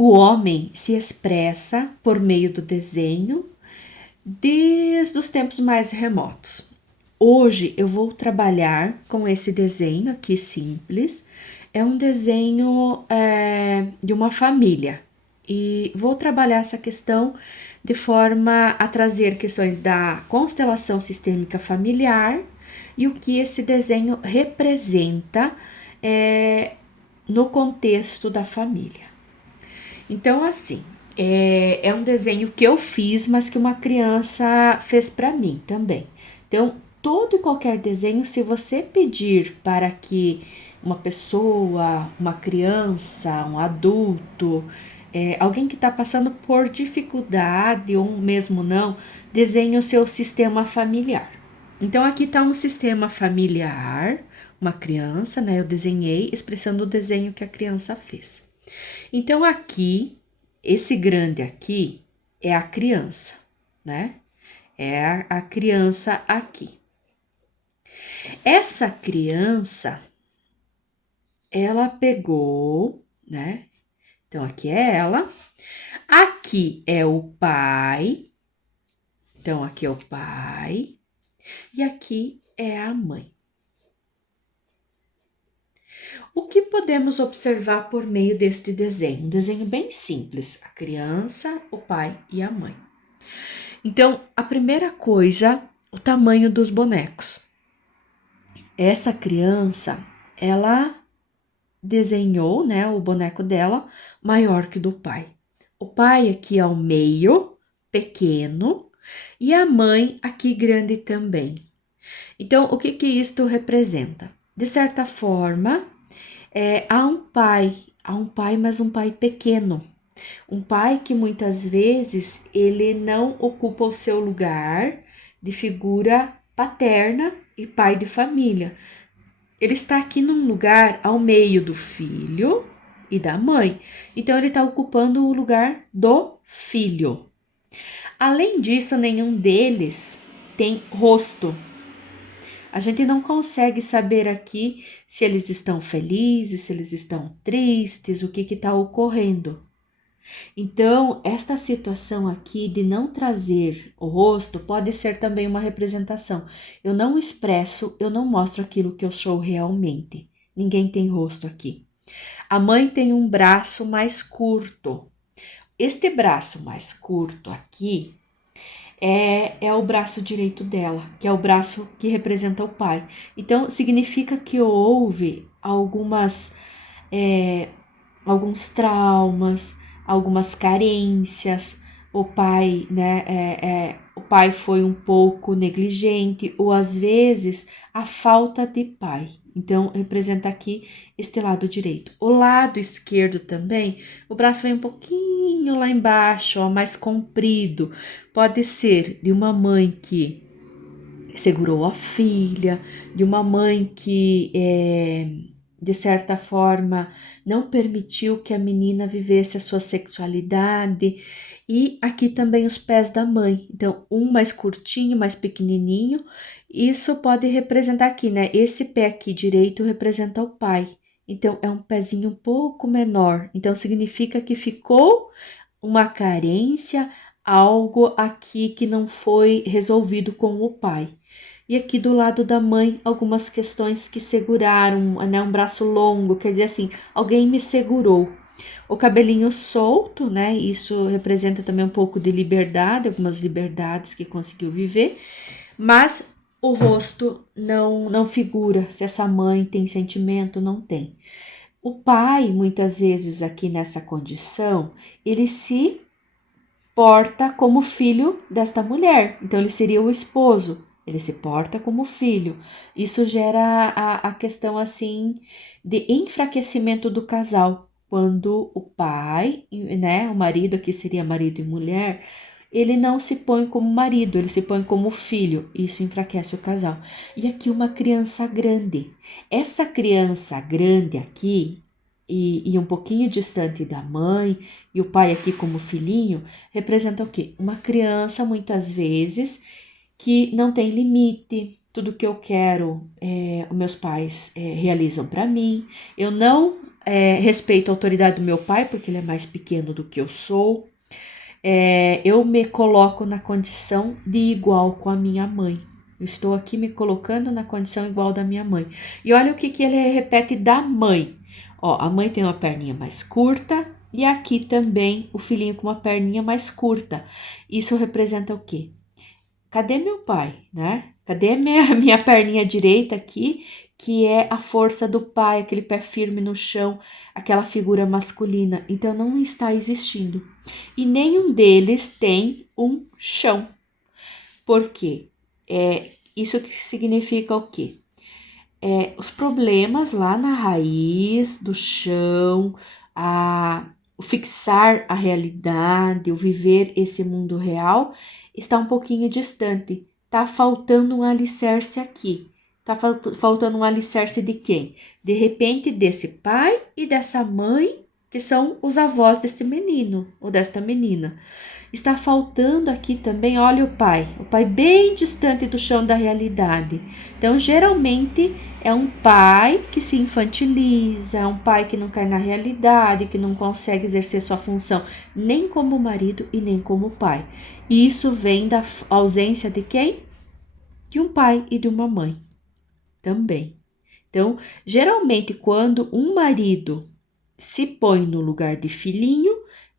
O homem se expressa por meio do desenho desde os tempos mais remotos. Hoje eu vou trabalhar com esse desenho aqui simples. É um desenho de uma família e vou trabalhar essa questão de forma a trazer questões da constelação sistêmica familiar e o que esse desenho representa no contexto da família. Então, assim, é um desenho que eu fiz, mas que uma criança fez para mim também. Então, todo e qualquer desenho, se você pedir para que uma pessoa, uma criança, um adulto, alguém que está passando por dificuldade ou mesmo não, desenhe o seu sistema familiar. Então, aqui está um sistema familiar, uma criança, né? Eu desenhei expressando o desenho que a criança fez. Então, aqui, esse grande aqui é a criança, né? É a criança aqui. Essa criança, ela pegou, né? Então, aqui é ela. Aqui é o pai. Então, aqui é o pai. E aqui é a mãe. O que podemos observar por meio deste desenho? Um desenho bem simples: a criança, o pai e a mãe. Então, a primeira coisa, o tamanho dos bonecos. Essa criança, ela desenhou, né, o boneco dela maior que o do pai. O pai aqui ao meio, pequeno, e a mãe aqui grande também. Então, o que isto representa? De certa forma, há um pai, mas um pai pequeno. Um pai que muitas vezes ele não ocupa o seu lugar de figura paterna e pai de família. Ele está aqui num lugar ao meio do filho e da mãe. Então ele está ocupando o lugar do filho. Além disso, nenhum deles tem rosto. A gente não consegue saber aqui se eles estão felizes, se eles estão tristes, o que está ocorrendo. Então, esta situação aqui de não trazer o rosto pode ser também uma representação. Eu não expresso, eu não mostro aquilo que eu sou realmente. Ninguém tem rosto aqui. A mãe tem um braço mais curto. Este braço mais curto aqui é o braço direito dela, que é o braço que representa o pai. Então, significa que houve alguns traumas, algumas carências. O pai, né, o pai foi um pouco negligente, ou às vezes a falta de pai. Então, representa aqui este lado direito. O lado esquerdo também, o braço vem um pouquinho lá embaixo, ó, mais comprido. Pode ser de uma mãe que segurou a filha, de uma mãe que de certa forma não permitiu que a menina vivesse a sua sexualidade. E aqui também os pés da mãe, então um mais curtinho, mais pequenininho. Isso pode representar aqui, né? Esse pé aqui direito representa o pai, então é um pezinho um pouco menor, então significa que ficou uma carência, algo aqui que não foi resolvido com o pai. E aqui do lado da mãe, algumas questões que seguraram, né? Um braço longo, quer dizer assim, alguém me segurou. O cabelinho solto, né? Isso representa também um pouco de liberdade, algumas liberdades que conseguiu viver, mas o rosto não figura se essa mãe tem sentimento, não tem. O pai, muitas vezes aqui nessa condição, ele se porta como filho desta mulher. Então, ele seria o esposo. Ele se porta como filho. Isso gera a questão assim de enfraquecimento do casal. Quando o pai, né, o marido, aqui seria marido e mulher, ele não se põe como marido, ele se põe como filho. Isso enfraquece o casal. E aqui uma criança grande. Essa criança grande aqui, e um pouquinho distante da mãe, e o pai aqui como filhinho, representa o quê? Uma criança, muitas vezes, que não tem limite. Tudo que eu quero, os meus pais realizam para mim. Eu não respeito a autoridade do meu pai, porque ele é mais pequeno do que eu sou. Eu me coloco na condição de igual com a minha mãe. Eu estou aqui me colocando na condição igual da minha mãe. E olha o que ele repete da mãe. Ó, a mãe tem uma perninha mais curta e aqui também o filhinho com uma perninha mais curta. Isso representa o quê? Cadê meu pai, né? Cadê minha perninha direita aqui, que é a força do pai, aquele pé firme no chão, aquela figura masculina? Então não está existindo. E nenhum deles tem um chão. Por quê? Isso que significa o quê? Os problemas lá na raiz do chão, o fixar a realidade, o viver esse mundo real, está um pouquinho distante. Tá faltando um alicerce aqui. Tá faltando um alicerce de quem? De repente, desse pai e dessa mãe, que são os avós desse menino ou desta menina. Está faltando aqui também, olha o pai bem distante do chão da realidade. Então, geralmente, é um pai que se infantiliza, é um pai que não cai na realidade, que não consegue exercer sua função nem como marido e nem como pai. E isso vem da ausência de quem? De um pai e de uma mãe também. Então, geralmente, quando um marido se põe no lugar de filhinho,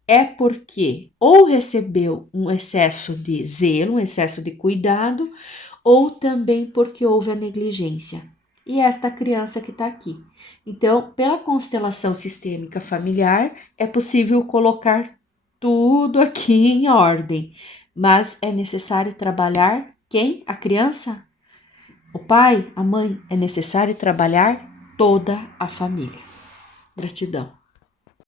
é porque ou recebeu um excesso de zelo, um excesso de cuidado, ou também porque houve a negligência. E esta criança que está aqui. Então, pela constelação sistêmica familiar, é possível colocar tudo aqui em ordem, mas é necessário trabalhar quem? A criança? O pai? A mãe? É necessário trabalhar toda a família. Gratidão.